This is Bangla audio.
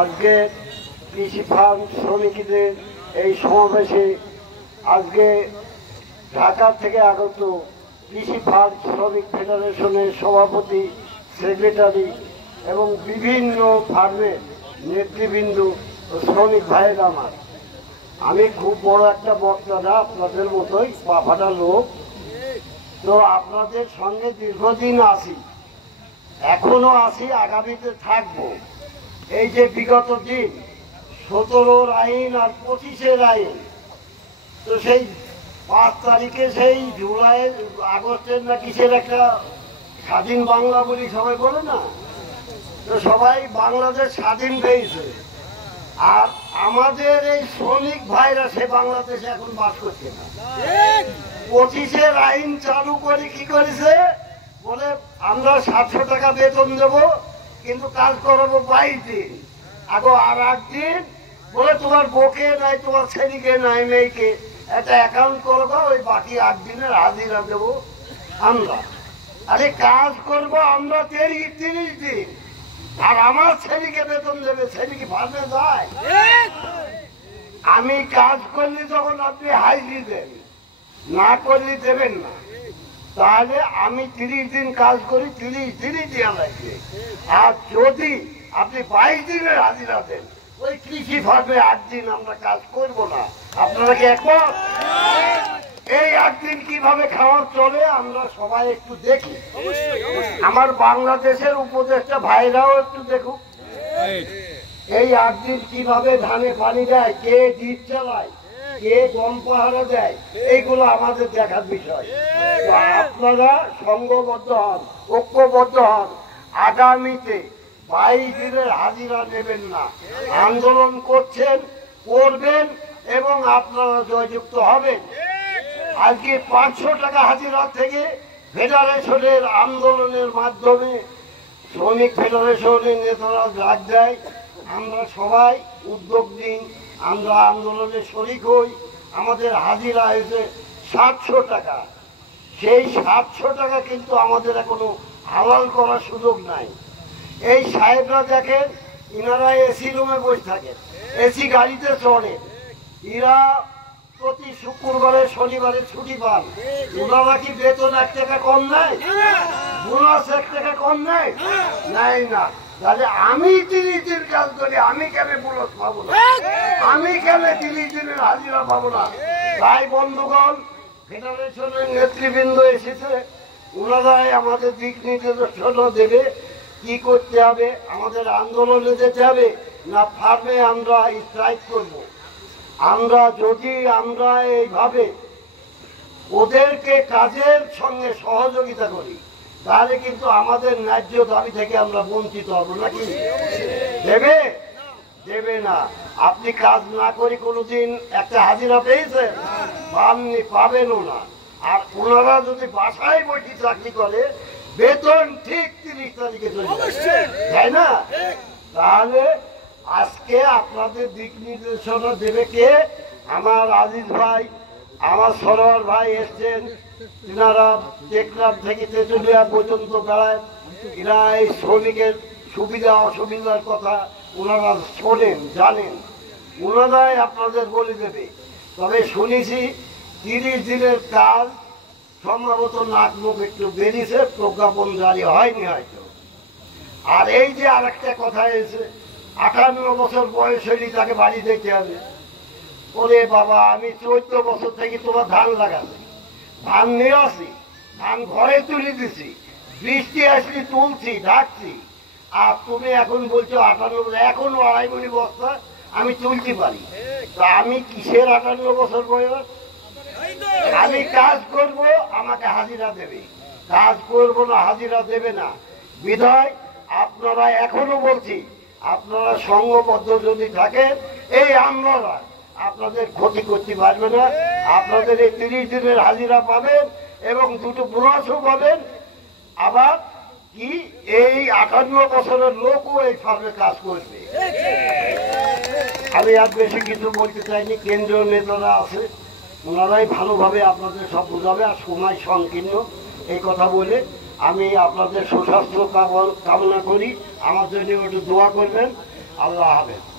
আজকে কৃষি ফার্ম শ্রমিকদের এই সমাবেশে আজকে ঢাকা থেকে আগত কৃষি ফার্ম শ্রমিক ফেডারেশনের সভাপতি, সেক্রেটারি এবং বিভিন্ন ফার্মের নেতৃবৃন্দ ও শ্রমিক ভাইয়ের আমার, আমি খুব বড় একটা বক্তা না, আপনাদের মতোই পাফাটা লোক। তো আপনাদের সঙ্গে দীর্ঘদিন আছি, এখনো আছি, আগামীতে থাকবো। এই যে বিগত দিন 17-র আইন আর 25-এর আইন, তো সেই 5 তারিখে সেই জুলাই আগস্টের না কিসের একটা স্বাধীন বাংলা বলি সবাই বলে না, তো সবাই বাংলাদেশ স্বাধীন পেয়েছে। আর আমাদের এই শ্রমিক ভাইরা সে বাংলাদেশে এখন বাস করছে না। 25-এর আইন চালু করে কি করেছে বলে আমরা 700 টাকা বেতন দেবো, কিন্তু কাজ করাবো 22 দিন। আগে আর 8 দিন বলে তোমার বউকে নাই, তোমার ছেলেকে নাই, মেয়েকে একটা অ্যাকাউন্ট করবো, ওই বাকি 8 দিনের হাজিরা দেবো আমরা। আরে কাজ করবো আমরা 30 দিন, আর আমার ছেলেকে বেতন দেবে, ছেলে কি ভাবে যায়? আমি কাজ করলে যখন আপনি হাজিরি দেন, না করলে দেবেন না, তাহলে আমি 30 দিন কাজ করি, 30 দিনই দেওয়া লাগবে। আর যদি আপনি 22 দিনের হাজিরা দেন, ওই কৃষি ফার্মে 8 দিন আমরা কাজ করব না। আপনারা কি একমত? এই 8 দিন কিভাবে খাওয়া চলে আমরা সবাই একটু দেখি। আমার বাংলাদেশের উপদেষ্টা ভাইরাও একটু দেখুক এই 8 দিন কিভাবে ধানে পানি দেয়, কে ডিপ চালায়, কে গম পাহারা দেয়, এইগুলো আমাদের দেখার বিষয়। আপনারা সংঘবদ্ধ হন, ঐক্যবদ্ধ হন, আগামীতে 22 দিনের হাজিরা নেবেন না। আন্দোলন করছেন, করবেন এবং আপনারা জয়যুক্ত হবেন। আজকে 500 টাকা হাজিরা থেকে ফেডারেশনের আন্দোলনের মাধ্যমে শ্রমিক ফেডারেশনের নেতারা ডাক দেয়, আমরা সবাই উদ্যোগ নিই, আমরা আন্দোলনে শরিক হই। আমাদের হাজিরা হয়েছে 700 টাকা। সেই 700 টাকা কিন্তু আমাদের এখনো হালাল করার সুযোগ নাই। এই সাহেবরা দেখেন, ইনারা এসি রুমে বসে থাকেন, এসি গাড়িতে চড়ে, এরা প্রতি শুক্রবারে শনিবারে ছুটি পান। ওনারা কি বেতন 1 টাকা কম নেয়? বোনাস 1 টাকা কম নেয়? নাই না। তাহলে আমি 30 দিন কাজ করি, আমি কেন বোনাস পাবো না? আমি কেন 30 দিনের হাজিরা পাবো না? তাই বন্ধুগণ, ফেডারেশনের নেতৃবৃন্দ এসেছে, ওনারাই আমাদের দিক নির্দেশনা দেবে কি করতে হবে। আমাদের আন্দোলনে যেতে হবে না ফার্মে আমরা স্ট্রাইক করব। আমরা যদি আমরা এইভাবে ওদেরকে কাজের সঙ্গে সহযোগিতা করি, তাহলে কিন্তু আমাদের ন্যায্য দাবি থেকে আমরা বঞ্চিত হব। নাকি দেবে? দেবে না। আপনি কাজ না করে কোনোদিন একটা হাজিরা পেয়েছেন? পাননি, পাবেনও না। আর ওনারা যদি বাসায় বসে চাকরি করে, বেতন ঠিক 30 তারিখে চলে যাবে, তাই না? তাহলে আজকে আপনাদের দিক নির্দেশনা দেবে কে? আমার আজিজ ভাই, আমার সরোয়ার ভাই এসছেন, তিনারা টেকনাফ থেকে তেঁতুলিয়া পর্যন্ত বেড়ায়। এরা এই শ্রমিকের সুবিধা অসুবিধার কথা ওনারা শোনেন, জানেন, ওনারাই আপনাদের বলে দেবে। তবে শুনেছি 30 দিনের কাজ সম্ভবত নাক মুখ একটু বেরিয়েছে, প্রজ্ঞাপন জারি হয়নি হয়তো। আর এই যে আর একটা কথা এসে 58 বছর বয়স হয়নি তাকে বাড়ি যেতে হবে। ওরে বাবা, আমি 14 বছর থেকে তোমার ধান লাগাচ্ছি, ধান নিয়ে আসি, ধান ঘরে তুলে দিছি, বৃষ্টি আসলে তুলছি, ঢাকছি, আর তুমি এখন বলছো 58 বছর, এখনো 2.5 মণি বস্তা আমি তুলতে পারি। তা আমি কিসের 58 বছর বয়স? আমি কাজ করব, আমাকে হাজিরা দেবে, কাজ করব না হাজিরা দেবে না। বিধায় আপনারা এখনো বলছি, আপনারা সংঘবদ্ধ যদি থাকেন, এই আমরা আপনাদের ক্ষতি করতে পারবে না। আপনাদের এই 30 দিনের হাজিরা পাবেন এবং 2টো বোনাসও পাবেন। আবার কি এই 58 বছরের লোকও এই ফার্মে কাজ করবে। আমি আর বেশি কিছু বলতে চাইনি, কেন্দ্রীয় নেতারা আছে, ওনারাই ভালোভাবে আপনাদের সব বোঝাবে। আর সময় সংকীর্ণ, এই কথা বলে আমি আপনাদের সুস্বাস্থ্য কামনা করি। আমার জন্য একটু দোয়া করবেন। আল্লাহ হাফেজ।